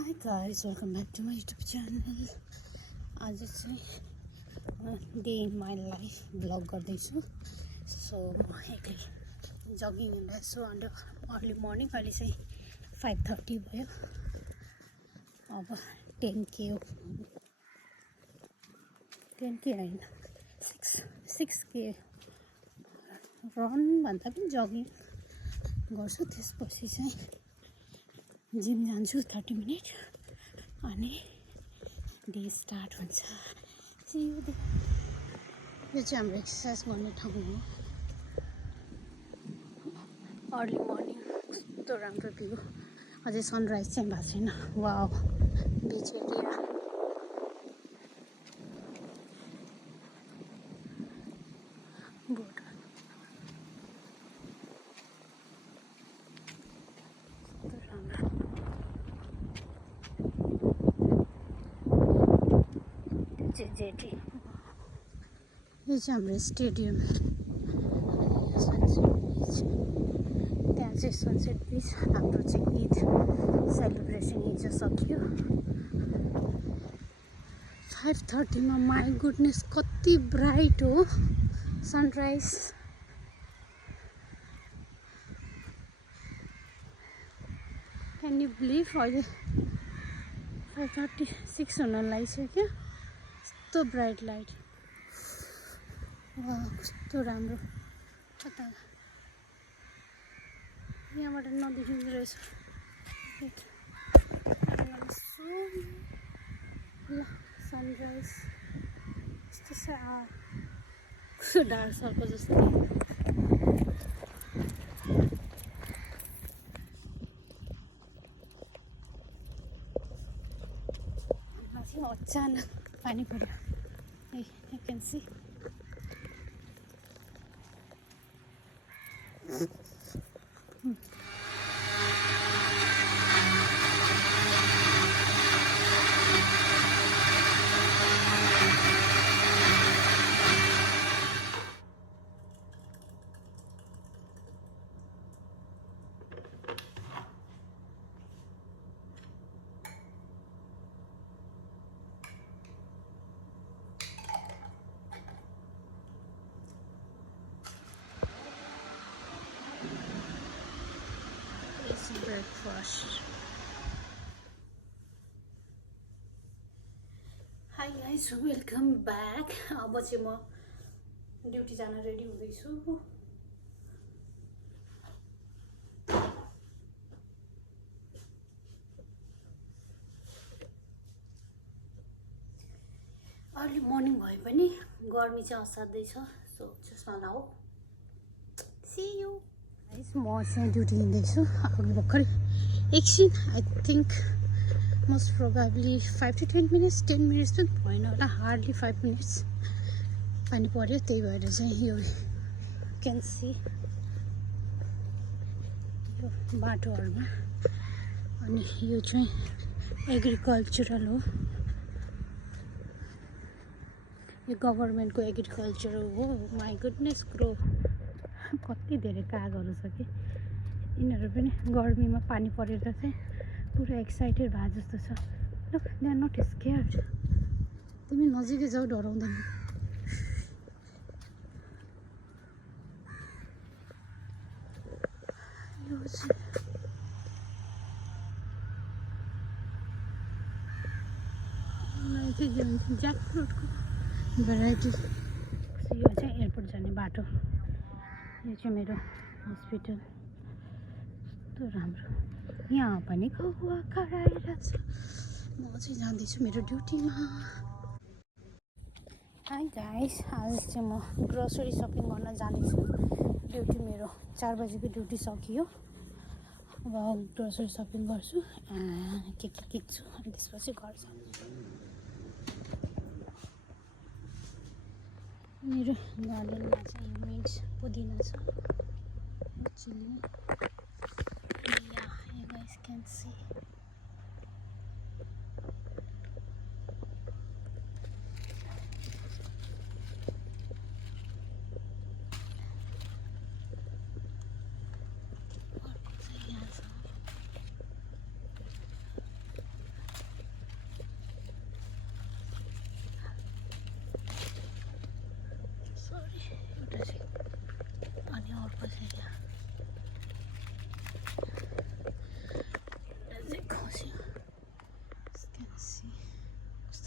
Hi guys, welcome back to my YouTube channel. आज चाहिँ day in my life blog गर्दैछु. सो म एक्लै जगिङ हिँड्दैछु अन्त अर्ली मर्निङ. अहिले चाहिँ 5:30 भयो. अब 10K होइन 6K रन भन्दा पनि जगिङ गर्छु. त्यसपछि चाहिँ जिम जान्छु 30 मिनट अनि डे स्टार्ट हुन्छ. यो चाहिँ हाम्रो एक्सर्साइज गर्ने ठाउँ हो. अर्ली मर्निङ कस्तो राम्रो भ्यू. अझै सनराइज चाहिँ भएको छैन. वाउ, बिच एरिया. बोट कस्तो राम्रो. त्यो चाहिँ जेटी. यो चाहिँ हाम्रो स्टेडियम. सनसेट बिच. त्यहाँ चाहिँ सनसेट बिच. हाम्रो चाहिँ ईद सेलिब्रेसन हिजो सक्यो. 5:30 मा. माई गुडनेस कति ब्राइट हो सनराइज. क्यान यु बिलिभ अहिले 5:36 हुन लागिसक्यो. यस्तो ब्राइट लाइट. वा, कस्तो राम्रो. कता यहाँबाट नदेखिँदो रहेछ. ल सनराइज यस्तो कस्तो डार्क सर्कल जस्तो. माथि अचानक पानी पर्यो. Hey you can see. Breakfast. Hi guys, welcome back. अब चाहिँ म ड्युटी जान रेडी हुँदैछु. अर्ली मर्निङ भए पनि गर्मी चाहिँ असाध्यै छ. सो चस्मा लाऊ. सी यू. म चाहिँ ड्युटी हिँड्दैछु. अघि भर्खर एकछिन I think most probably 5 to 10 minutes. 10 minutes पनि भएन होला. Hardly 5 minutes. पानी पऱ्यो त्यही भएर चाहिँ यो क्यान सी यो बाटोहरूमा. अनि यो चाहिँ एग्रिकल्चरल हो. यो गभर्मेन्टको एग्रिकल्चरल हो. My goodness grow. कति धेरै कागहरू छ कि. यिनीहरू पनि गर्मीमा पानी परेर चाहिँ पुरा एक्साइटेड भए जस्तो छ. Look, they are not scared. तिमी नजिकै जाऊ, डराउँदैन. यो चाहिँ ज्याकफ्रुटको भेराइटी. यो चाहिँ एयरपोर्ट जाने बाटो. यो चाहिँ मेरो हस्पिटल. कस्तो राम्रो. यहाँ पनि कौवा कराइरहेछ. म चाहिँ जाँदैछु मेरो ड्युटीमा. हाई गाइस, आज चाहिँ म ग्रोसरी सपिङ गर्न जाँदैछु. ड्युटी मेरो 4 बजीको ड्युटी सकियो. अब ग्रोसरी सपिङ गर्छु. के किन्छु अनि त्यसपछि घर जान्छु. मेरो गार्डनमा चाहिँ मिन्ट पुदिना छ. Chilli. You guys can see.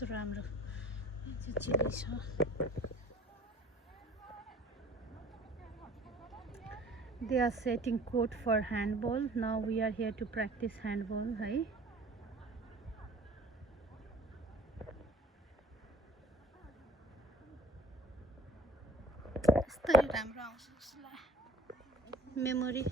कस्तो राम्रो चिली छ They are setting court for handball. Now we are here to practice handball, है यस्तै राम्रो आउँछ उसलाई मेमोरी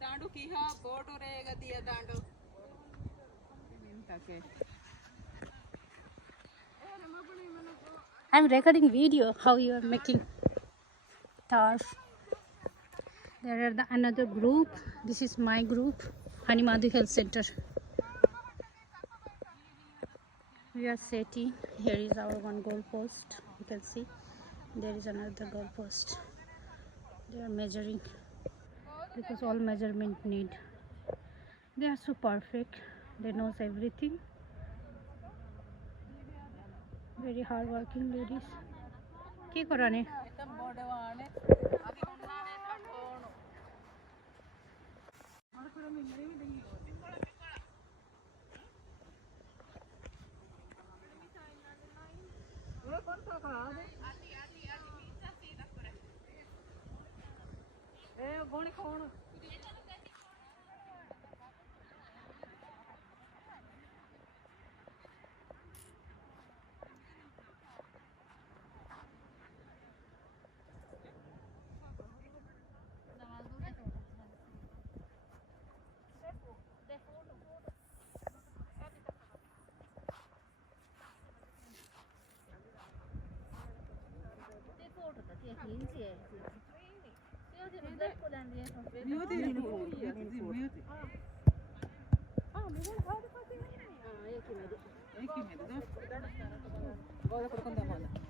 तांडू की हा बोर्ड रहेगा दिया तांडू I'm recording video how you are making towers. There are another group. This is my group, Hanimadu Health Center. We are setting. Here is our one goal post. You can see there is another goal post. They are measuring because all measurement need. They are so perfect. They knows everything. Very hard working ladies. के कराने एक ही में दो